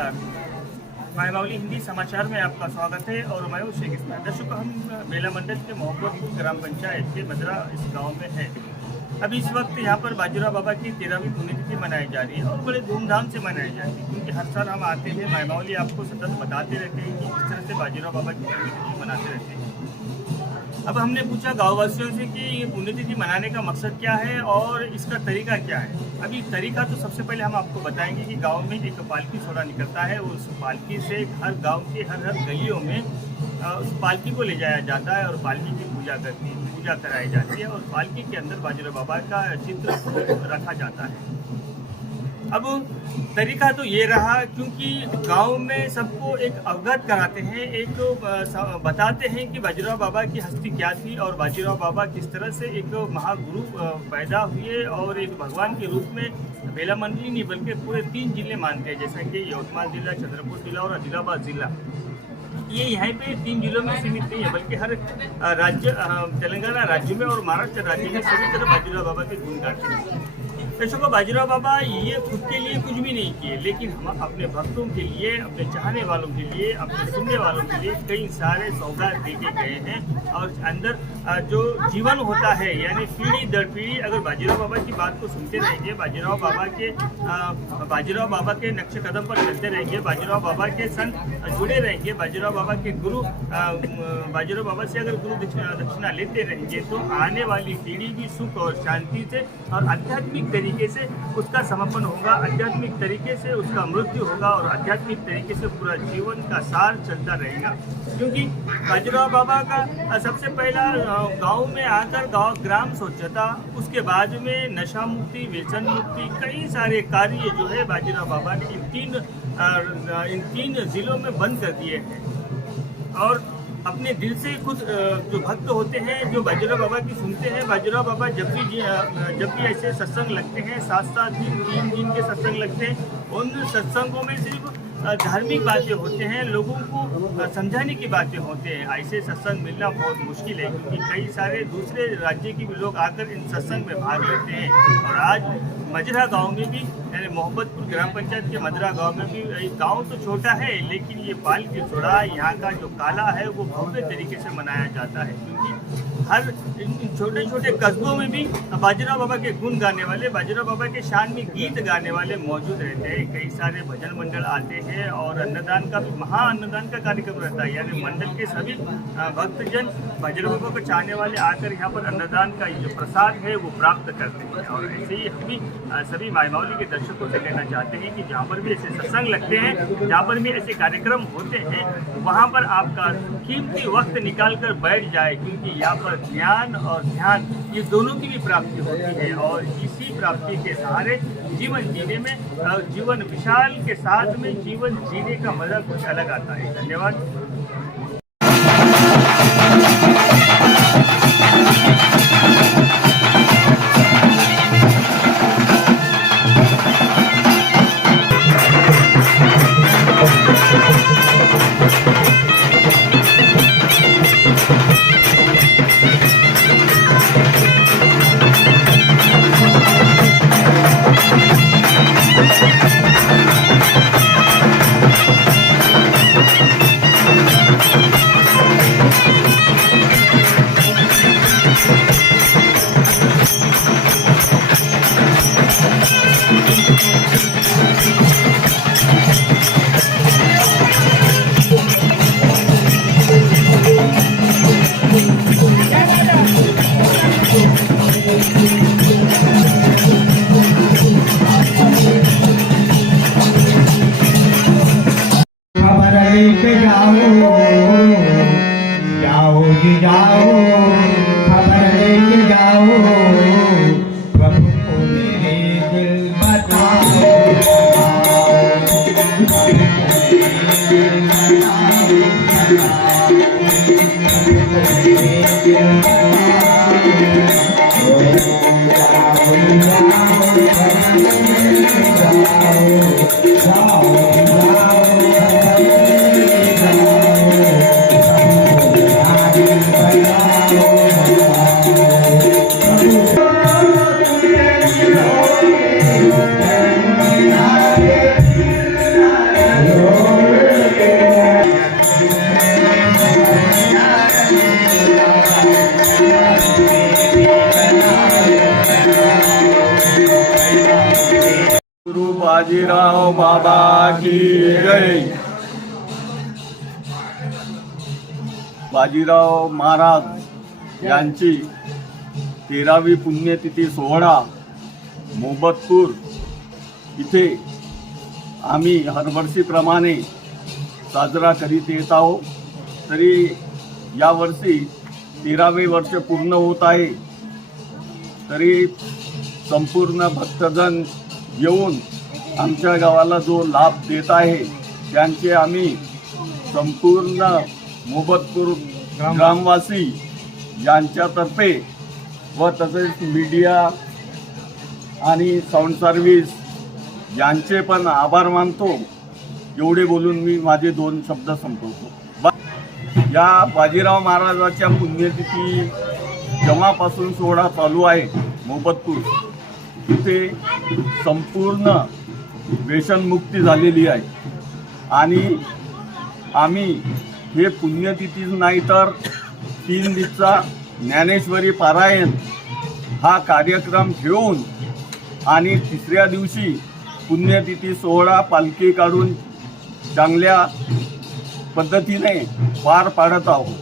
नमस्कार। मायमावली हिंदी समाचार में आपका स्वागत है और मैं हूं शेख इस्माइल। दर्शकों, हम बेला मंडल के मोहब्बत ग्राम पंचायत के मदरा इस गांव में है। अभी इस वक्त यहाँ पर बाजीराव बाबा की 13वीं पुण्यतिथि मनाई जा रही है और बड़े धूमधाम से मनाई जाती है, क्योंकि हर साल हम आते हैं मायमावली आपको सतत बताते रहते हैं कि किस तरह से बाजीराव बाबा की पुण्यतिथि मनाते रहते हैं। अब हमने पूछा गाँव वासियों से कि ये पुण्यतिथि मनाने का मकसद क्या है और इसका तरीका क्या है। अभी तरीका तो सबसे पहले हम आपको बताएंगे कि गांव में एक पालकी सोड़ा निकलता है। उस पालकी से हर गांव के हर गलियों में उस पालकी को ले जाया जाता है और पालकी की पूजा कराई जाती है और पालकी के अंदर बाजीराव बाबा का चित्र रखा जाता है। अब तरीका तो ये रहा, क्योंकि गांव में सबको एक अवगत कराते हैं, एक बताते हैं कि बाजीराव बाबा की हस्ती क्या थी और बाजीराव बाबा किस तरह से एक महागुरु पैदा हुए और एक भगवान के रूप में बेला मंडली नहीं बल्कि पूरे 3 जिले मानते हैं, जैसा कि यवतमाल जिला, चंद्रपुर जिला और आदिलाबाद जिला। ये यहाँ पे 3 जिलों में सीमित नहीं है, बल्कि हर राज्य, तेलंगाना राज्य में और महाराष्ट्र राज्य में सभी तरह बाजीराव बाबा के गुण गाते हैं। दर्शकों, बाजीराव बाबा ये खुद के लिए कुछ भी नहीं किए, लेकिन हम अपने भक्तों के लिए, अपने चाहने वालों के लिए, अपने सुनने वालों के लिए कई सारे सौगात देके गए हैं। और अंदर जो जीवन होता है, यानी पीढ़ी दर पीढ़ी अगर बाजीराव बाबा की बात को सुनते रहेंगे, बाजीराव बाबा के नक्श कदम पर चलते रहेंगे, बाजीराव बाबा के संग जुड़े रहेंगे, बाजीराव बाबा के गुरु, बाजीराव बाबा से अगर गुरु दक्षिणा लेते रहेंगे, तो आने वाली पीढ़ी भी सुख और शांति से और आध्यात्मिक तरीके से उसका समर्पण होगा, आध्यात्मिक तरीके से उसका मृत्यु होगा और आध्यात्मिक तरीके से पूरा जीवन का सार चलता रहेगा। क्योंकि बाजीराव बाबा का सबसे पहला गांव में आकर ग्राम स्वच्छता, उसके बाद में नशा मुक्ति, व्यसन मुक्ति, कई सारे कार्य जो है बाजीराव बाबा ने इन तीन जिलों में बंद कर दिए हैं। और अपने दिल से खुद जो भक्त होते हैं, जो बाजीराव बाबा की सुनते हैं, बाजीराव बाबा जब भी ऐसे सत्संग लगते हैं, 7-7 दिन 3 दिन के सत्संग लगते हैं, उन सत्संगों में सिर्फ धार्मिक बातें होते हैं, लोगों को समझाने की बातें होते हैं। ऐसे सत्संग मिलना बहुत मुश्किल है, क्योंकि कई सारे दूसरे राज्य के भी लोग आकर इन सत्संग में भाग लेते हैं। और आज मजरा गांव में भी, यानी मोहब्बतपुर ग्राम पंचायत के मजरा गांव में भी, गांव तो छोटा है लेकिन ये पालकी सोड़ा, यहाँ का जो काला है वो भव्य तरीके से मनाया जाता है। क्योंकि हर इन छोटे छोटे कस्बों में भी बाजीराव बाबा के गुण गाने वाले, बाजीराव बाबा के शान में गीत गाने वाले मौजूद रहते हैं। कई सारे भजन मंडल आते हैं और अन्नदान का भी, महाअन्नदान का कार्यक्रम रहता है, यानी मंडल के सभी भक्तजन बाजीराव बाबा को चाहने वाले आकर यहाँ पर अन्नदान का जो प्रसाद है वो प्राप्त करते हैं। और ऐसे ही हम भी सभी मायमावली के दर्शकों से कहना चाहते हैं कि जहाँ पर भी ऐसे सत्संग लगते हैं, जहाँ पर भी ऐसे कार्यक्रम होते हैं, वहाँ पर आपका कीमती वक्त निकाल कर बैठ जाए, क्योंकि यहाँ पर ज्ञान और ध्यान, ये दोनों की भी प्राप्ति होती है। और इसी प्राप्ति के सहारे जीवन जीने में, जीवन विशाल के साथ में जीवन जीने का मजा कुछ अलग आता है। धन्यवाद। लेके जाओ जी जाओ, खबर लेके जाओ, प्रभु को मेरे दिल बताओ। बाजीराव बाबा की जय. बाजीराव महाराज यांची 13वी पुण्यतिथी सोहळा मोबतपूर इथे आम्ही हरवर्षीप्रमाणे साजरा करीत येत आहोत. तरी यावर्षी 13वे वर्ष पूर्ण होत आहे. तरी संपूर्ण भक्तजन येऊन आमच्या गावाला जो लाभ देत आहे त्यांचे आम्ही संपूर्ण मोबतपूर ग्रामवासी यांच्यातर्फे व तसेच मीडिया आणि साऊंड सर्व्हिस यांचे पण आभार मानतो. एवढे बोलून मी माझे 2 शब्द संपवतो. या बाजीराव महाराजाच्या पुण्यतिथी जेव्हापासून सोहळा चालू आहे मोबतपूर तिथे संपूर्ण व्यसनमुक्ती झालेली आहे. आणि आम्ही हे पुण्यतिथीच नाही तर 3 दिवसा ज्ञानेश्वरी पारायण हा कार्यक्रम ठेवून आणि 3ऱ्या दिवशी पुण्यतिथी सोहळा पालखी काढून चांगल्या पद्धतीने पार पाडत आहोत.